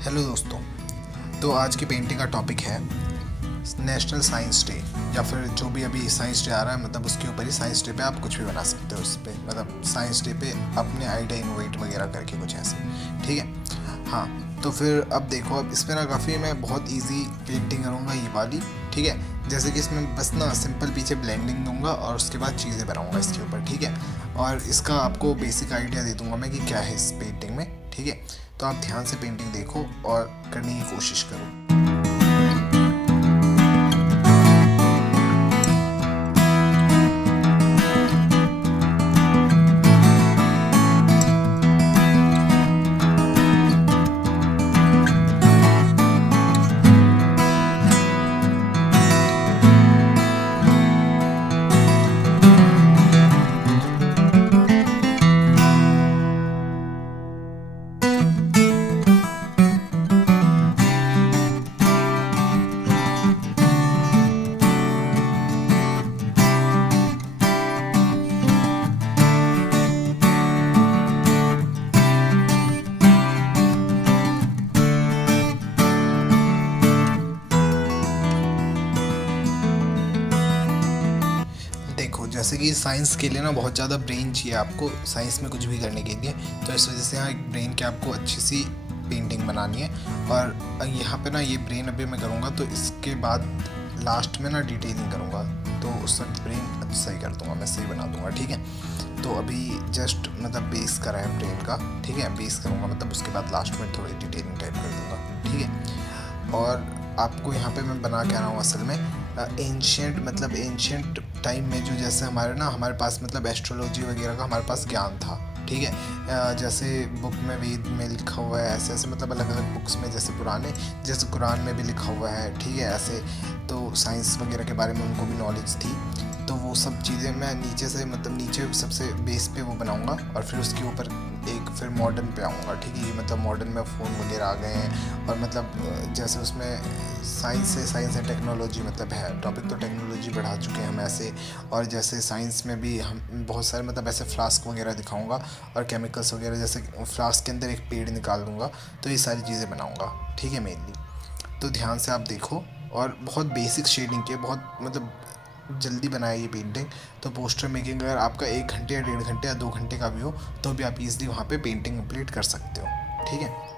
Hello दोस्तों। तो आज की पेंटिंग का टॉपिक है नेशनल साइंस डे, या फिर जो भी अभी साइंस डे आ रहा है, मतलब उसके ऊपर ही साइंस डे पे आप कुछ भी बना सकते हो। उस पर मतलब साइंस डे पे अपने आइडिया इनोवेट वगैरह करके कुछ ऐसे, ठीक है। हाँ, तो फिर अब देखो, अब इसमें ना काफ़ी मैं बहुत इजी पेंटिंग करूँगा ये वाली, ठीक है। जैसे कि इसमें बस ना सिंपल पीछे ब्लेंडिंग दूंगा और उसके बाद चीज़ें बनाऊंगा इसके ऊपर, ठीक है। और इसका आपको बेसिक आइडिया दे दूंगा मैं कि क्या है इस पेंटिंग में, ठीक है। तो आप ध्यान से पेंटिंग देखो और करने की कोशिश करो। देखो, जैसे कि साइंस के लिए ना बहुत ज़्यादा ब्रेन चाहिए आपको, साइंस में कुछ भी करने के लिए। तो इस वजह से यहाँ एक ब्रेन की आपको अच्छी सी पेंटिंग बनानी है। और यहाँ पे ना ये ब्रेन अभी मैं करूँगा, तो इसके बाद लास्ट में ना डिटेलिंग करूँगा, तो उस वक्त ब्रेन सही कर दूँगा, मैं सही बना दूँगा, ठीक है। तो अभी जस्ट मतलब बेस करा है ब्रेन का, ठीक है। बेस करूँगा मतलब उसके बाद लास्ट में थोड़ी डिटेलिंग टाइप कर दूँगा, ठीक है। और आपको यहाँ पे मैं बना क्या रहा हूँ असल में, एंशियंट मतलब एंशियंट टाइम में जो जैसे हमारे पास मतलब एस्ट्रोलॉजी वगैरह का हमारे पास ज्ञान था, ठीक है। जैसे बुक में वेद में लिखा हुआ है, ऐसे ऐसे मतलब अलग अलग बुक्स में, जैसे पुराने, जैसे कुरान में भी लिखा हुआ है, ठीक है। ऐसे तो साइंस वगैरह के बारे में उनको भी नॉलेज थी। तो वो सब चीज़ें मैं नीचे से मतलब नीचे सबसे बेस पे वो बनाऊंगा, और फिर उसके ऊपर एक फिर मॉडर्न पे आऊँगा, ठीक है। ये मतलब मॉडर्न में फ़ोन वगैरह आ गए हैं, और मतलब जैसे उसमें साइंस एंड टेक्नोलॉजी मतलब है टॉपिक, तो टेक्नोलॉजी बढ़ा चुके हैं हम ऐसे। और जैसे साइंस में भी हम बहुत सारे मतलब ऐसे फ्लास्क वगैरह दिखाऊंगा, और केमिकल्स वगैरह, जैसे फ्लास्क के अंदर एक पेड़ निकाल दूंगा, तो ये सारी चीज़ें बनाऊंगा, ठीक है, मेनली। तो ध्यान से आप देखो, और बहुत बेसिक शेडिंग की है, बहुत मतलब जल्दी बनाया ये पेंटिंग। तो पोस्टर मेकिंग अगर आपका 1 घंटे या 1.5 घंटे या 2 घंटे का भी हो, तो भी आप इजीली वहाँ पे पेंटिंग कंप्लीट कर सकते हो, ठीक है।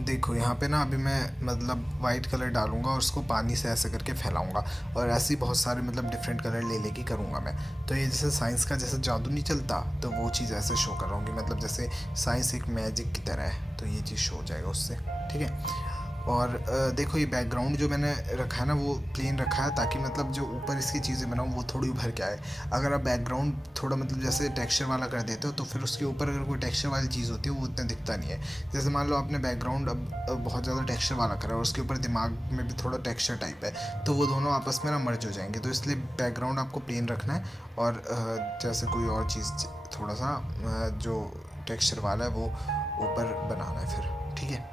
देखो, यहाँ पे ना अभी मैं मतलब वाइट कलर डालूंगा और उसको पानी से ऐसे करके फैलाऊंगा, और ऐसे ही बहुत सारे मतलब डिफरेंट कलर ले लेके करूँगा मैं। तो ये जैसे साइंस का जैसे जादू नहीं चलता, तो वो चीज़ ऐसे शो कर रहा हूँ कि मतलब जैसे साइंस एक मैजिक की तरह है, तो ये चीज़ शो हो जाएगा उससे, ठीक है। और देखो ये बैकग्राउंड जो मैंने रखा है ना वो प्लेन रखा है, ताकि मतलब जो ऊपर इसकी चीज़ें बनाऊँ वो थोड़ी उभर के आए। अगर आप बैकग्राउंड थोड़ा मतलब जैसे टेक्सचर वाला कर देते हो तो फिर उसके ऊपर अगर कोई टेक्सचर वाली चीज़ होती है वो उतना दिखता नहीं है। जैसे मान लो आपने बैकग्राउंड अब बहुत ज़्यादा टेक्सचर वाला करा और उसके ऊपर दिमाग में भी थोड़ा टेक्सचर टाइप है, तो वो दोनों आपस में ना मर्ज हो जाएंगे। तो इसलिए बैकग्राउंड आपको प्लेन रखना है और जैसे कोई और चीज़ थोड़ा सा जो टेक्सचर वाला है वो ऊपर बनाना है फिर, ठीक है।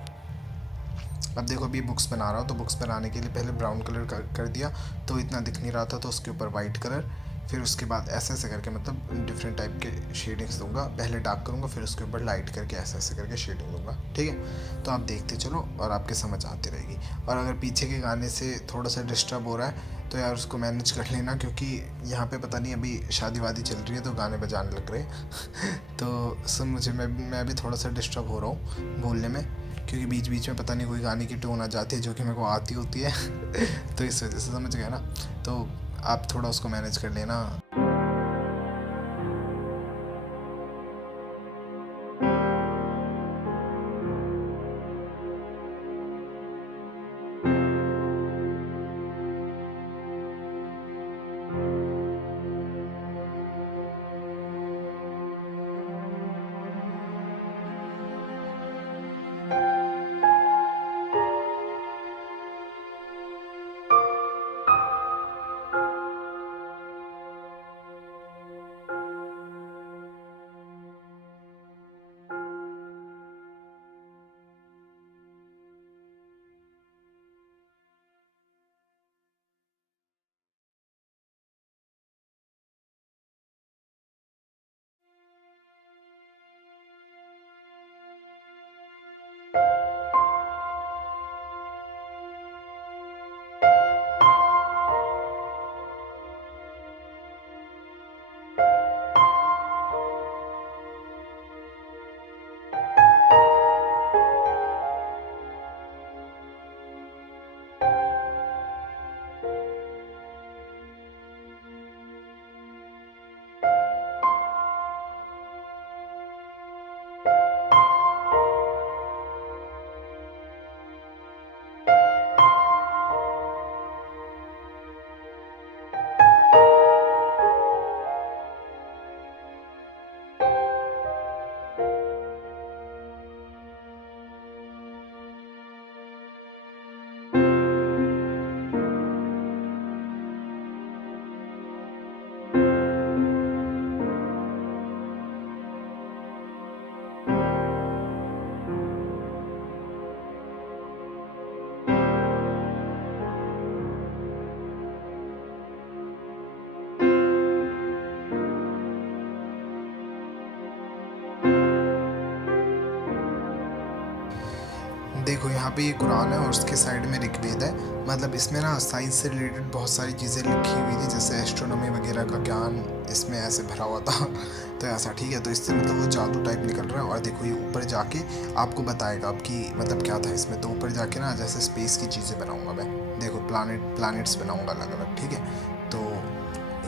अब देखो अभी बुक्स बना रहा हूँ, तो बुक्स बनाने के लिए पहले ब्राउन कलर कर दिया, तो इतना दिख नहीं रहा था, तो उसके ऊपर वाइट कलर, फिर उसके बाद ऐसे ऐसे करके मतलब डिफरेंट टाइप के शेडिंग्स दूंगा। पहले डार्क करूँगा फिर उसके ऊपर लाइट करके ऐसे ऐसे करके शेडिंग दूंगा, ठीक है। तो आप देखते चलो और आपके समझ आती रहेगी। और अगर पीछे के गाने से थोड़ा सा डिस्टर्ब हो रहा है तो यार उसको मैनेज कर लेना, क्योंकि यहाँ पे पता नहीं अभी शादी वादी चल रही है तो गाने बजाने लग रहे तो सब मुझे मैं भी थोड़ा सा डिस्टर्ब हो रहा हूँ बोलने में, क्योंकि बीच बीच में पता नहीं कोई गाने की टोन आ जाती है जो कि मेरे को आती होती है तो इस वजह से समझ गया ना, तो आप थोड़ा उसको मैनेज कर लेना। देखो यहाँ पे ये कुरान है और उसके साइड में ऋग्वेद है। मतलब इसमें ना साइंस से रिलेटेड बहुत सारी चीज़ें लिखी हुई थी, जैसे एस्ट्रोनॉमी वगैरह का ज्ञान इसमें ऐसे भरा हुआ था तो ऐसा, ठीक है। तो इससे मतलब वो जादू टाइप निकल रहा है। और देखो ये ऊपर जाके आपको बताएगा आपकी मतलब क्या था इसमें। तो ऊपर जाके ना जैसे स्पेस की चीज़ें बनाऊँगा मैं, देखो प्लानिट्स बनाऊँगा अलग अलग, ठीक है। तो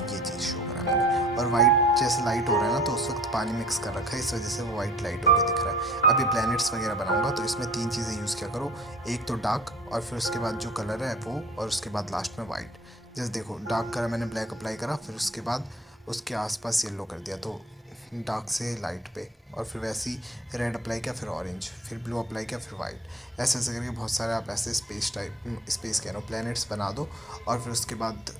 ये चीज़ शो करा मैंने। और वाइट जैसे लाइट हो रहा है ना, तो उस वक्त पानी मिक्स कर रखा है, इस वजह से वो वाइट लाइट होकर दिख रहा है। अभी प्लैनेट्स वगैरह बनाऊंगा तो इसमें 3 चीज़ें यूज़ किया करो, एक तो डार्क, और फिर उसके बाद जो कलर है वो, और उसके बाद लास्ट में वाइट। जैसे देखो डार्क करा मैंने, ब्लैक अप्लाई करा, फिर उसके बाद उसके आसपास येलो कर दिया, तो डार्क से लाइट पे, और फिर वैसे ही रेड अप्लाई किया, फिर ऑरेंज, फिर ब्लू अप्लाई किया, फिर वाइट। ऐसे ऐसे करके बहुत सारे आप ऐसे स्पेस कह रहा हूँ प्लैनेट्स बना दो। और फिर उसके बाद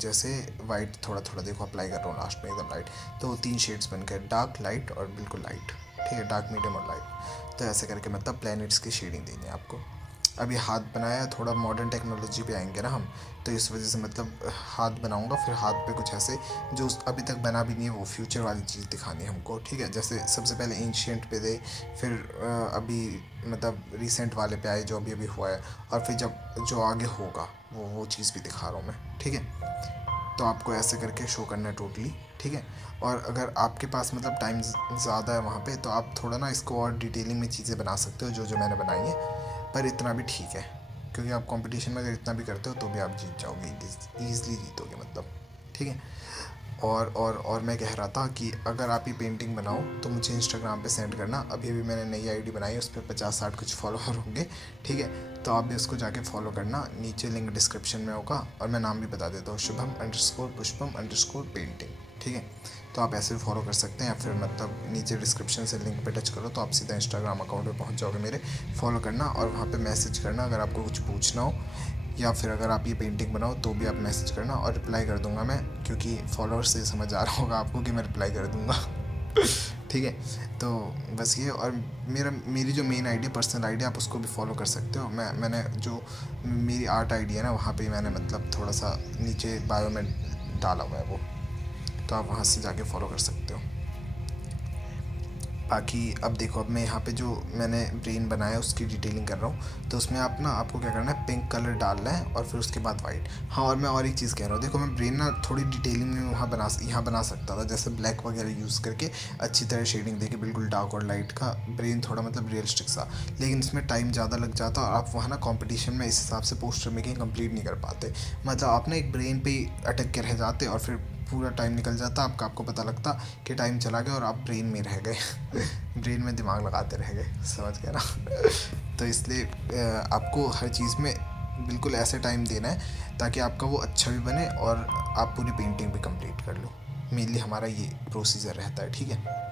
जैसे वाइट थोड़ा थोड़ा देखो अप्लाई कर रहा हूँ लास्ट में एकदम लाइट, तो 3 शेड्स बन गए, डार्क, लाइट और बिल्कुल लाइट, ठीक है, डार्क, मीडियम और लाइट। तो ऐसे करके मतलब प्लैनेट्स की शेडिंग देनी है आपको। अभी हाथ बनाया, थोड़ा मॉडर्न टेक्नोलॉजी पे आएंगे ना हम, तो इस वजह से मतलब हाथ बनाऊंगा, फिर हाथ पे कुछ ऐसे जो अभी तक बना भी नहीं है वो फ्यूचर वाली चीज़ दिखानी है हमको, ठीक है। जैसे सबसे पहले एंशियंट पे थे, फिर अभी मतलब रिसेंट वाले पे आए जो अभी अभी हुआ है, और फिर जब जो आगे होगा वो चीज़ भी दिखा रहा हूँ मैं, ठीक है। तो आपको ऐसे करके शो करना है टोटली, ठीक है। और अगर आपके पास मतलब टाइम ज़्यादा है वहाँ पे, तो आप थोड़ा ना इसको और डिटेलिंग में चीज़ें बना सकते हो जो जो मैंने बनाई है, पर इतना भी ठीक है, क्योंकि आप कंपटीशन में अगर इतना भी करते हो तो भी आप जीत जाओगे, ईज़िली जीतोगे मतलब, ठीक है। और मैं कह रहा था कि अगर आप ये पेंटिंग बनाओ तो मुझे इंस्टाग्राम पे सेंड करना। अभी अभी मैंने नई आईडी बनाई है, उस पर 50-60 कुछ फॉलोअर होंगे, ठीक है। तो आप भी उसको जाके फॉलो करना, नीचे लिंक डिस्क्रिप्शन में होगा। और मैं नाम भी बता देता हूँ, शुभम_पुष्पम_पेंटिंग, ठीक है। तो आप ऐसे भी फॉलो कर सकते हैं, या फिर मतलब नीचे डिस्क्रिप्शन से लिंक पे टच करो तो आप सीधा इंस्टाग्राम अकाउंट पे पहुंच जाओगे मेरे। फॉलो करना और वहाँ पे मैसेज करना अगर आपको कुछ पूछना हो, या फिर अगर आप ये पेंटिंग बनाओ तो भी आप मैसेज करना और रिप्लाई कर दूंगा मैं, क्योंकि फॉलोअर्स से समझ आ रहा होगा आपको कि मैं रिप्लाई कर दूंगा। ठीक है। तो बस ये, और मेरी जो मेन आईडी, पर्सनल आईडी, आप उसको भी फॉलो कर सकते हो। मैंने जो मेरी आर्ट आईडी है ना, वहाँ पे मैंने मतलब थोड़ा सा नीचे बायो में डाला हुआ है वो, तो आप वहाँ से जाके फॉलो कर सकते हो। बाकी अब देखो, अब मैं यहाँ पे जो मैंने ब्रेन बनाया है उसकी डिटेलिंग कर रहा हूँ। तो उसमें आपको क्या करना है, पिंक कलर डालना है और फिर उसके बाद वाइट। हाँ, और मैं और एक चीज़ कह रहा हूँ, देखो मैं ब्रेन ना थोड़ी डिटेलिंग में यहाँ बना सकता था, जैसे ब्लैक वगैरह यूज़ करके अच्छी तरह शेडिंग देके बिल्कुल डार्क और लाइट का ब्रेन, थोड़ा मतलब रियलिस्टिक सा। लेकिन इसमें टाइम ज़्यादा लग जाता और आप वहाँ ना कॉम्पिटिशन में इस हिसाब से पोस्टर मेकिंग कंप्लीट नहीं कर पाते। मतलब आप ना एक ब्रेन पे ही अटक के रह जाते और फिर पूरा टाइम निकल जाता आपको पता लगता कि टाइम चला गया और आप ब्रेन में रह गए। ब्रेन में दिमाग लगाते रह गए, समझ गए ना। तो इसलिए आपको हर चीज़ में बिल्कुल ऐसे टाइम देना है ताकि आपका वो अच्छा भी बने और आप पूरी पेंटिंग भी कंप्लीट कर लो। मेनली हमारा ये प्रोसीजर रहता है, ठीक है।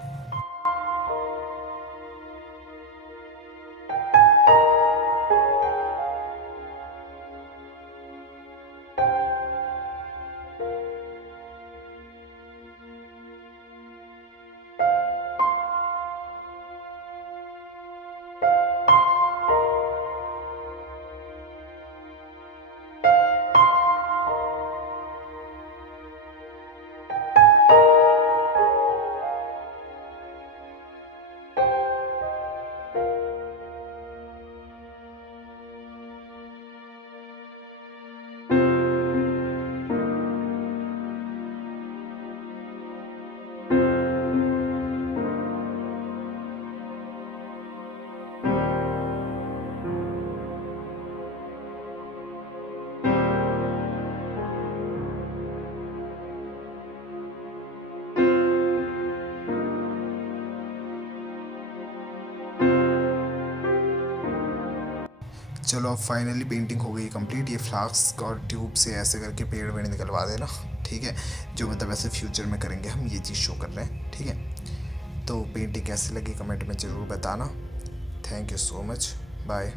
चलो, अब फाइनली पेंटिंग हो गई कंप्लीट। ये फ्लास्क और ट्यूब से ऐसे करके पेड़ वेड़ निकलवा देना, ठीक है। जो मतलब ऐसे फ्यूचर में करेंगे हम, ये चीज़ शो कर रहे हैं, ठीक है। तो पेंटिंग कैसी लगी कमेंट में ज़रूर बताना। Thank you so much, bye.